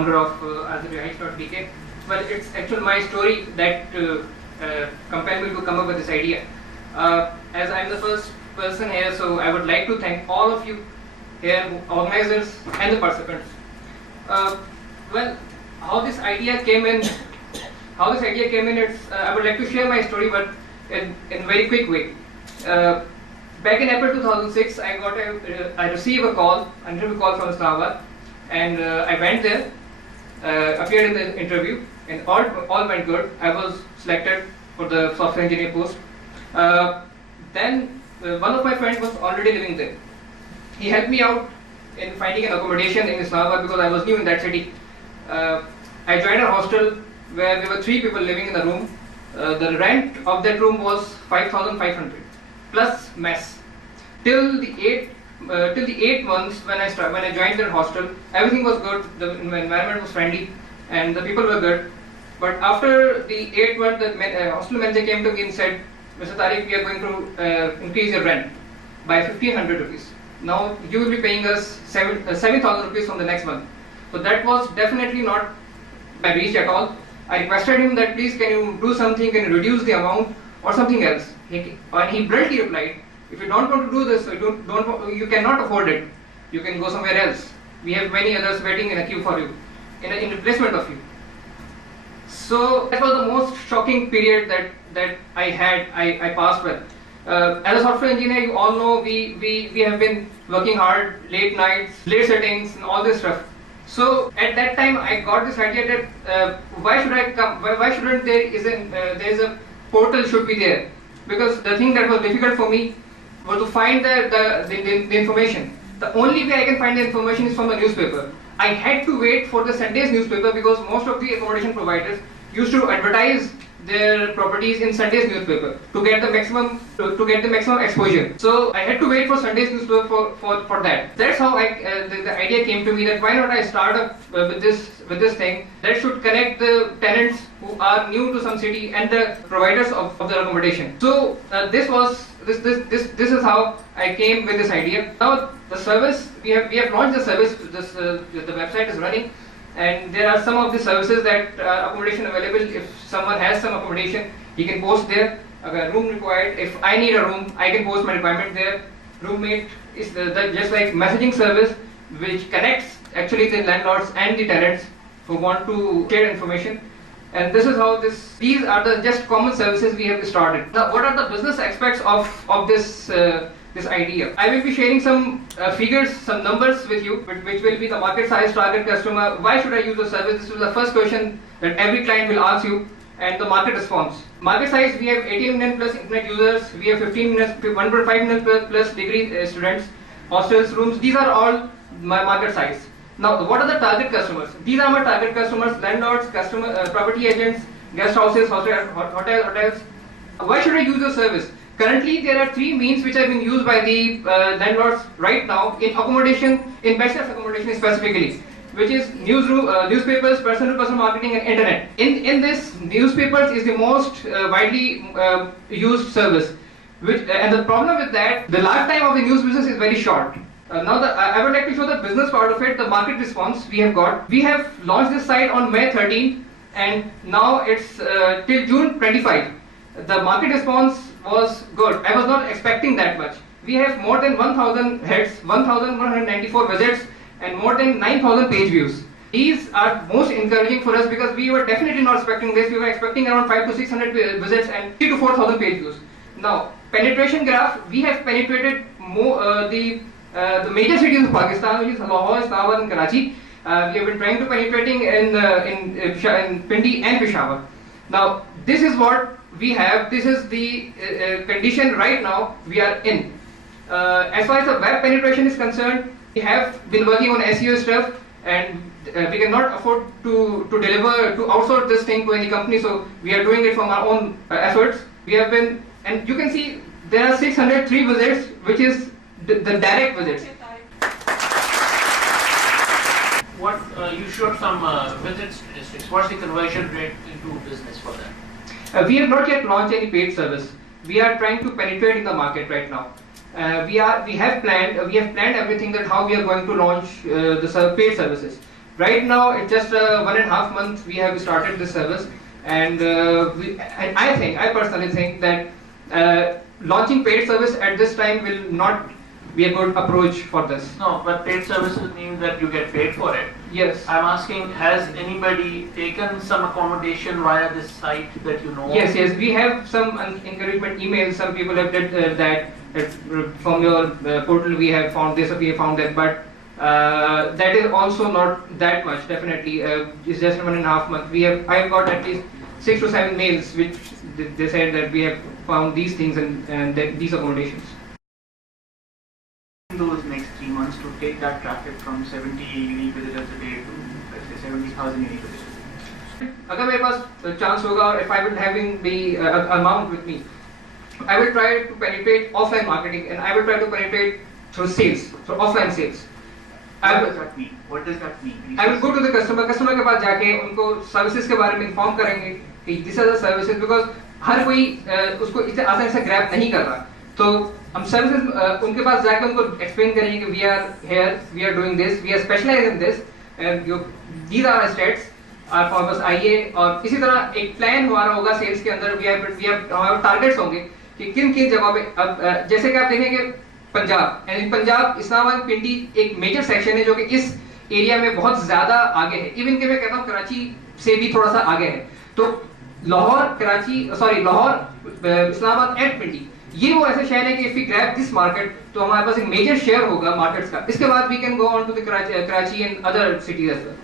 founder of Azure.dk. Well, it's actually my story that compelled me to come up with this idea. As I'm the first person here, so I would like to thank all of you here, organizers and the participants. Well, how this idea came in, I would like to share my story, but in a very quick way. Back in April 2006, I received an interview call from Islamabad, and I went there, appeared in the interview, and all went good. I was selected for the software engineer post. Then one of my friends was already living there. He helped me out in finding an accommodation in Islamabad because I was new in that city. I joined a hostel where there were 3 people living in the room. The rent of that room was 5,500 plus mess. Till the 8 months when I joined that hostel, everything was good. The environment was friendly and the people were good. But after the 8th month, the hostel manager came to me and said, "Mr. Tariq, we are going to increase your rent by 1,500 rupees. Now you will be paying us 7,000 rupees from the next month." So that was definitely not my reach at all. I requested him that please can you do something, can you reduce the amount or something else. And he bluntly replied, "If you don't want to do this, you cannot afford it. You can go somewhere else. We have many others waiting in a queue for you, in replacement of you." So that was the most shocking period that I passed with. As a software engineer, you all know we have been working hard, late nights, late settings, and all this stuff. So at that time, I got this idea that why should I come? Why shouldn't there is a portal should be there? Because the thing that was difficult for me was to find the information. The only way I can find the information is from the newspaper. I had to wait for the Sunday's newspaper because most of the accommodation providers used to advertise their properties in Sunday's newspaper to get the maximum exposure. So I had to wait for Sunday's newspaper for that. That's how the idea came to me that why not I start up with this thing that should connect the tenants who are new to some city and the providers of the accommodation. So this is how I came with this idea. Now the service we have launched the service. The website is running. And there are some of the services that accommodation available. If someone has some accommodation, he can post there. Room required. If I need a room, I can post my requirement there. Roommate is just like messaging service, which connects actually the landlords and the tenants who want to share information. And this is how these are the just common services we have started. Now, what are the business aspects of this idea? I will be sharing some figures, some numbers with you, which will be the market size, target customer, why should I use the service? This is the first question that every client will ask you, and the market response. Market size, we have 18 million plus internet users, we have 1.5 million plus degree students, hostels, rooms, these are all my market size. Now, what are the target customers? These are my target customers: landlords, property agents, guest houses, hotels. Why should I use the service? Currently, there are 3 means which have been used by the landlords right now in accommodation, in bachelor's accommodation specifically, which is newspapers, person-to-person marketing, and internet. In this, newspapers is the most widely used service. And the problem with that, the lifetime of the news business is very short. Now, I would like to show the business part of it, the market response we have got. We have launched this site on May 13th, and now it's till June 25. The market response was good. I was not expecting that much. We have more than 1,000 hits, 1,194 visits, and more than 9,000 page views. These are most encouraging for us because we were definitely not expecting this. We were expecting around 500 to 600 visits and 3,000 to 4,000 page views. Now, penetration graph, we have penetrated the major cities of Pakistan, which is Lahore, Islamabad, and Karachi. We have been trying to penetrating in Pindi and Peshawar. Now, this is what we have. This is the condition right now we are in. As far as the web penetration is concerned, we have been working on SEO stuff, and we cannot afford to outsource this thing to any company, so we are doing it from our own efforts. We have been, and you can see there are 603 visits, which is the direct visits. You showed some visit statistics. What's the conversion rate into business for that? We have not yet launched any paid service. We are trying to penetrate in the market right now. We have planned everything that how we are going to launch the paid services. Right now, it's just 1.5 months we have started this service, and I personally think that launching paid service at this time will not be a good approach for this. No, but paid services means that you get paid for it. Yes. I'm asking, has anybody taken some accommodation via this site that you know? Yes, yes. We have some encouragement emails. Some people have did that from your portal. We have found this, or we have found that, but that is also not that much. Definitely, it's just 1.5 months. I have got at least 6 to 7 mails which they said that we have found these things and these accommodations. Those next 3 months to take that traffic from 70 unique visitors a day to let's say 70,000 unique visitors. अगर मेरे पास chance होगा और if I will having the amount with me, I will try to penetrate offline marketing and I will try to penetrate through sales, through offline sales. What does that mean? What does that mean? I will go to the customer के पास जाके उनको services के बारे में inform करेंगे कि these are the services, because हर कोई उसको इतने आसानी से grab नहीं कर रहा, तो हम services उनके पास जाके उनको explain करेंगे कि we are here, we are doing this, we are specialized in this, and these are our stats, our बस आइए, और इसी तरह एक plan हमारा होगा sales के अंदर, we have हमारे targets होंगे कि किन किन जगहों पे, अब जैसे कि आप देखेंगे पंजाब इस्लामाबाद पिंडी एक मेजर सेक्शन है जो कि इस एरिया में बहुत ज्यादा आगे है, इवन कि मैं कहता हूँ कराची से भी थोड़ा सा आगे है, तो लाहौर इस्लामाबाद एंड पिंडी ये वो ऐसे शहर है कि if we grab this market तो हमारे पास एक मेजर शेयर होगा मार्केट्स का. इसके बाद we can go on to the Karachi and other cities as well.